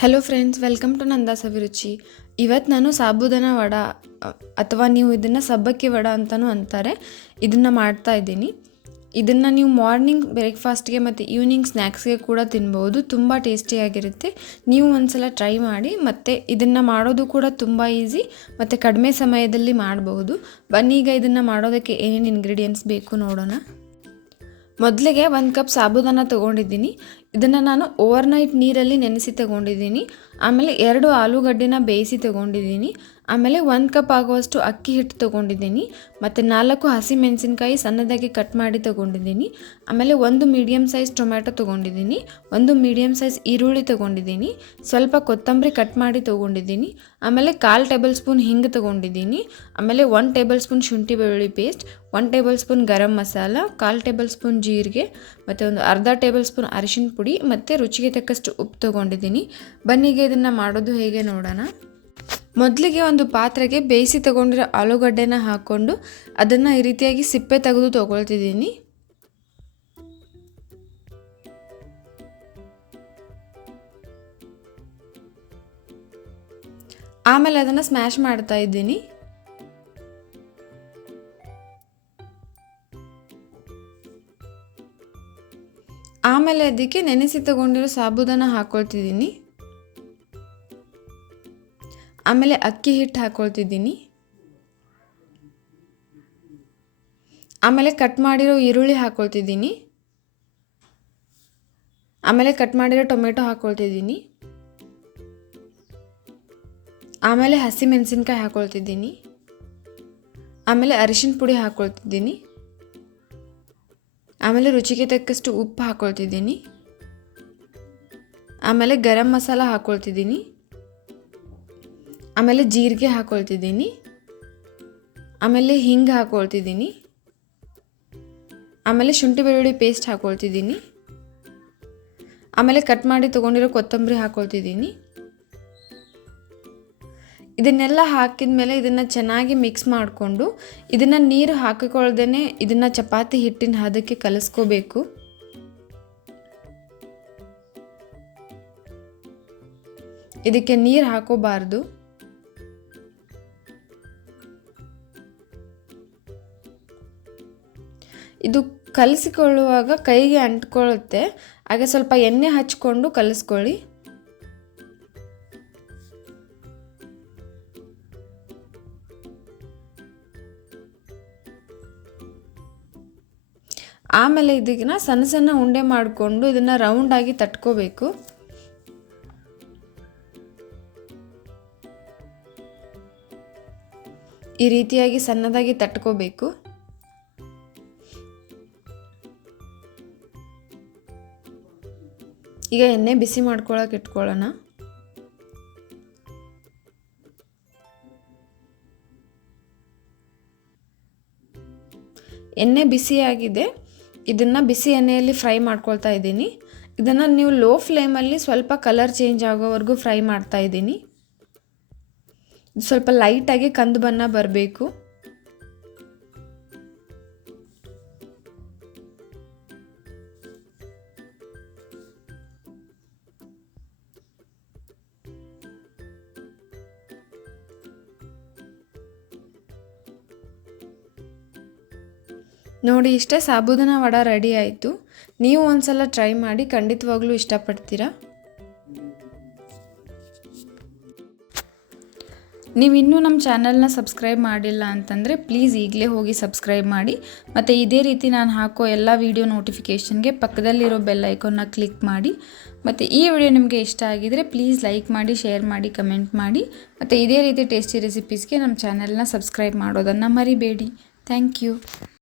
Hello friends, welcome to ನಂದಾಸ್ ಅಭಿರುಚಿ. ಇವತ್ತು ನಾನು ಸಾಬುದಾನ ವಡ ಅಥವಾ ನೀವು ಇದನ್ನು ಸಬ್ಬಕ್ಕಿ ವಡ ಅಂತಲೂ ಅಂತಾರೆ, ಇದನ್ನು ಮಾಡ್ತಾ ಇದ್ದೀನಿ. ಇದನ್ನು ನೀವು ಮಾರ್ನಿಂಗ್ ಬ್ರೇಕ್ಫಾಸ್ಟ್ಗೆ ಮತ್ತು ಈವ್ನಿಂಗ್ ಸ್ನ್ಯಾಕ್ಸ್ಗೆ ಕೂಡ ತಿನ್ಬೋದು. ತುಂಬ ಟೇಸ್ಟಿಯಾಗಿರುತ್ತೆ. ನೀವು ಒಂದ್ಸಲ ಟ್ರೈ ಮಾಡಿ. ಮತ್ತು ಇದನ್ನು ಮಾಡೋದು ಕೂಡ ತುಂಬ ಈಸಿ ಮತ್ತು ಕಡಿಮೆ ಸಮಯದಲ್ಲಿ ಮಾಡಬಹುದು. ಬನ್ನಿ ಈಗ ಇದನ್ನು ಮಾಡೋದಕ್ಕೆ ಏನೇನು ಇಂಗ್ರೀಡಿಯೆಂಟ್ಸ್ ಬೇಕು ನೋಡೋಣ. ಮೊದಲಿಗೆ 1 ಕಪ್ ಸಾಬುದಾನ ತೊಗೊಂಡಿದ್ದೀನಿ. ಇದನ್ನು ನಾನು ಓವರ್ನೈಟ್ ನೀರಲ್ಲಿ ನೆನೆಸಿ ತೊಗೊಂಡಿದ್ದೀನಿ. ಆಮೇಲೆ 2 ಆಲೂಗಡ್ಡೆನ ಬೇಯಿಸಿ ತೊಗೊಂಡಿದ್ದೀನಿ. ಆಮೇಲೆ 1 ಕಪ್ ಆಗುವಷ್ಟು ಅಕ್ಕಿ ಹಿಟ್ಟು ತೊಗೊಂಡಿದ್ದೀನಿ. ಮತ್ತು 4 ಹಸಿಮೆಣಸಿನ್ಕಾಯಿ ಸಣ್ಣದಾಗಿ ಕಟ್ ಮಾಡಿ ತೊಗೊಂಡಿದ್ದೀನಿ. ಆಮೇಲೆ 1 ಮೀಡಿಯಮ್ ಸೈಜ್ ಟೊಮ್ಯಾಟೊ ತೊಗೊಂಡಿದ್ದೀನಿ. 1 ಮೀಡಿಯಮ್ ಸೈಜ್ ಈರುಳ್ಳಿ ತೊಗೊಂಡಿದ್ದೀನಿ. ಸ್ವಲ್ಪ ಕೊತ್ತಂಬರಿ ಕಟ್ ಮಾಡಿ ತೊಗೊಂಡಿದ್ದೀನಿ. ಆಮೇಲೆ 1/4 ಟೇಬಲ್ ಸ್ಪೂನ್ ಹಿಂಗೆ ತೊಗೊಂಡಿದ್ದೀನಿ. ಆಮೇಲೆ 1 ಟೇಬಲ್ ಸ್ಪೂನ್ ಶುಂಠಿ ಬೆಳ್ಳುಳ್ಳಿ paste, 1 table spoon garam masala, 1/4 table spoon ಜೀರಿಗೆ ಮತ್ತು ಒಂದು ಅರ್ಧ ಟೇಬಲ್ ಸ್ಪೂನ್ ಅರಿಶಿನ ಪುಡಿ ಮತ್ತು ರುಚಿಗೆ ತಕ್ಕಷ್ಟು ಉಪ್ಪು ತೊಗೊಂಡಿದ್ದೀನಿ. ಬನ್ನಿಗೆ ಇದನ್ನು ಮಾಡೋದು ಹೇಗೆ ನೋಡೋಣ. ಮೊದಲಿಗೆ ಒಂದು ಪಾತ್ರೆಗೆ ಬೇಯಿಸಿ ತಗೊಂಡಿರೋ ಆಲೂಗಡ್ಡೆನ ಹಾಕ್ಕೊಂಡು ಅದನ್ನು ಈ ರೀತಿಯಾಗಿ ಸಿಪ್ಪೆ ತೆಗೆದು ತೊಗೊಳ್ತಿದ್ದೀನಿ. ಆಮೇಲೆ ಅದನ್ನು ಸ್ಮ್ಯಾಶ್ ಮಾಡ್ತಾ ಇದ್ದೀನಿ. ಆಮೇಲೆ ಅದಕ್ಕೆ ನೆನೆಸಿ ತಗೊಂಡಿರೋ ಸಾಬುದಾನ ಹಾಕ್ಕೊಳ್ತಿದ್ದೀನಿ. ಆಮೇಲೆ ಅಕ್ಕಿ ಹಿಟ್ಟು ಹಾಕ್ಕೊಳ್ತಿದ್ದೀನಿ. ಆಮೇಲೆ ಕಟ್ ಮಾಡಿರೋ ಈರುಳ್ಳಿ ಹಾಕ್ಕೊಳ್ತಿದ್ದೀನಿ. ಆಮೇಲೆ ಕಟ್ ಮಾಡಿರೋ ಟೊಮೆಟೊ ಹಾಕ್ಕೊಳ್ತಿದ್ದೀನಿ. ಆಮೇಲೆ ಹಸಿಮೆಣಸಿನ್ಕಾಯಿ ಹಾಕ್ಕೊಳ್ತಿದ್ದೀನಿ. ಆಮೇಲೆ ಅರಿಶಿನ ಪುಡಿ ಹಾಕ್ಕೊಳ್ತಿದ್ದೀನಿ. ಆಮೇಲೆ ರುಚಿಗೆ ತಕ್ಕಷ್ಟು ಉಪ್ಪು ಹಾಕ್ಕೊಳ್ತಿದ್ದೀನಿ. ಆಮೇಲೆ ಗರಂ ಮಸಾಲ ಹಾಕ್ಕೊಳ್ತಿದ್ದೀನಿ. ಆಮೇಲೆ ಜೀರಿಗೆ ಹಾಕ್ಕೊಳ್ತಿದ್ದೀನಿ. ಆಮೇಲೆ ಹಿಂಗೆ ಹಾಕ್ಕೊಳ್ತಿದ್ದೀನಿ. ಆಮೇಲೆ ಶುಂಠಿ ಬೆಳ್ಳುಳ್ಳಿ ಪೇಸ್ಟ್ ಹಾಕ್ಕೊಳ್ತಿದ್ದೀನಿ. ಆಮೇಲೆ ಕಟ್ ಮಾಡಿ ತೊಗೊಂಡಿರೋ ಕೊತ್ತಂಬರಿ ಹಾಕ್ಕೊಳ್ತಿದ್ದೀನಿ. ಇದನ್ನೆಲ್ಲ ಹಾಕಿದ ಮೇಲೆ ಇದನ್ನು ಚೆನ್ನಾಗಿ ಮಿಕ್ಸ್ ಮಾಡಿಕೊಂಡು ಇದನ್ನು ನೀರು ಹಾಕಿಕೊಳ್ಳದೇ ಇದನ್ನು ಚಪಾತಿ ಹಿಟ್ಟಿನ ಹದಕ್ಕೆ ಕಲಿಸ್ಕೋಬೇಕು. ಇದಕ್ಕೆ ನೀರು ಹಾಕೋಬಾರ್ದು. ಇದು ಕಲಿಸಿಕೊಳ್ಳುವಾಗ ಕೈಗೆ ಅಂಟ್ಕೊಳ್ಳುತ್ತೆ, ಹಾಗೆ ಸ್ವಲ್ಪ ಎಣ್ಣೆ ಹಚ್ಕೊಂಡು ಕಲಿಸ್ಕೊಳ್ಳಿ. ಆಮೇಲೆ ಇದನ್ನ ಸಣ್ಣ ಸಣ್ಣ ಉಂಡೆ ಮಾಡಿಕೊಂಡು ಇದನ್ನು ರೌಂಡಾಗಿ ತಟ್ಕೋಬೇಕು. ಈ ರೀತಿಯಾಗಿ ಸಣ್ಣದಾಗಿ ತಟ್ಕೋಬೇಕು. ಈಗ ಎಣ್ಣೆ ಬಿಸಿ ಮಾಡ್ಕೊಳ್ಳೋಕೆ ಇಟ್ಕೊಳ್ಳೋಣ. ಎಣ್ಣೆ ಬಿಸಿಯಾಗಿದೆ. ಇದನ್ನು ಬಿಸಿ ಎಣ್ಣೆಯಲ್ಲಿ ಫ್ರೈ ಮಾಡ್ಕೊಳ್ತಾ ಇದ್ದೀನಿ. ಇದನ್ನು ನೀವು ಲೋ ಫ್ಲೇಮಲ್ಲಿ ಸ್ವಲ್ಪ ಕಲರ್ ಚೇಂಜ್ ಆಗೋವರೆಗೂ ಫ್ರೈ ಮಾಡ್ತಾ ಇದ್ದೀನಿ. ಸ್ವಲ್ಪ ಲೈಟಾಗಿ ಕಂದು ಬಣ್ಣ ಬರಬೇಕು. ನೋಡಿ, ಇಷ್ಟೇ ಸಾಬುದಾನ ವಡ ರೆಡಿ ಆಯಿತು. ನೀವು ಒಂದ್ಸಲ ಟ್ರೈ ಮಾಡಿ, ಖಂಡಿತವಾಗ್ಲೂ ಇಷ್ಟಪಡ್ತೀರಾ. ನೀವು ಇನ್ನೂ ನಮ್ಮ ಚಾನಲ್ನ ಸಬ್ಸ್ಕ್ರೈಬ್ ಮಾಡಿಲ್ಲ ಅಂತಂದರೆ ಪ್ಲೀಸ್ ಈಗಲೇ ಹೋಗಿ ಸಬ್ಸ್ಕ್ರೈಬ್ ಮಾಡಿ. ಮತ್ತು ಇದೇ ರೀತಿ ನಾನು ಹಾಕೋ ಎಲ್ಲ ವೀಡಿಯೋ ನೋಟಿಫಿಕೇಷನ್ಗೆ ಪಕ್ಕದಲ್ಲಿರೋ ಬೆಲ್ ಐಕಾನ್ನ ಕ್ಲಿಕ್ ಮಾಡಿ. ಮತ್ತು ಈ ವಿಡಿಯೋ ನಿಮಗೆ ಇಷ್ಟ ಆಗಿದರೆ ಪ್ಲೀಸ್ ಲೈಕ್ ಮಾಡಿ, ಶೇರ್ ಮಾಡಿ, ಕಮೆಂಟ್ ಮಾಡಿ. ಮತ್ತು ಇದೇ ರೀತಿ ಟೇಸ್ಟಿ ರೆಸಿಪೀಸ್ಗೆ ನಮ್ಮ ಚಾನಲ್ನ ಸಬ್ಸ್ಕ್ರೈಬ್ ಮಾಡೋದನ್ನು ಮರಿಬೇಡಿ. Thank you.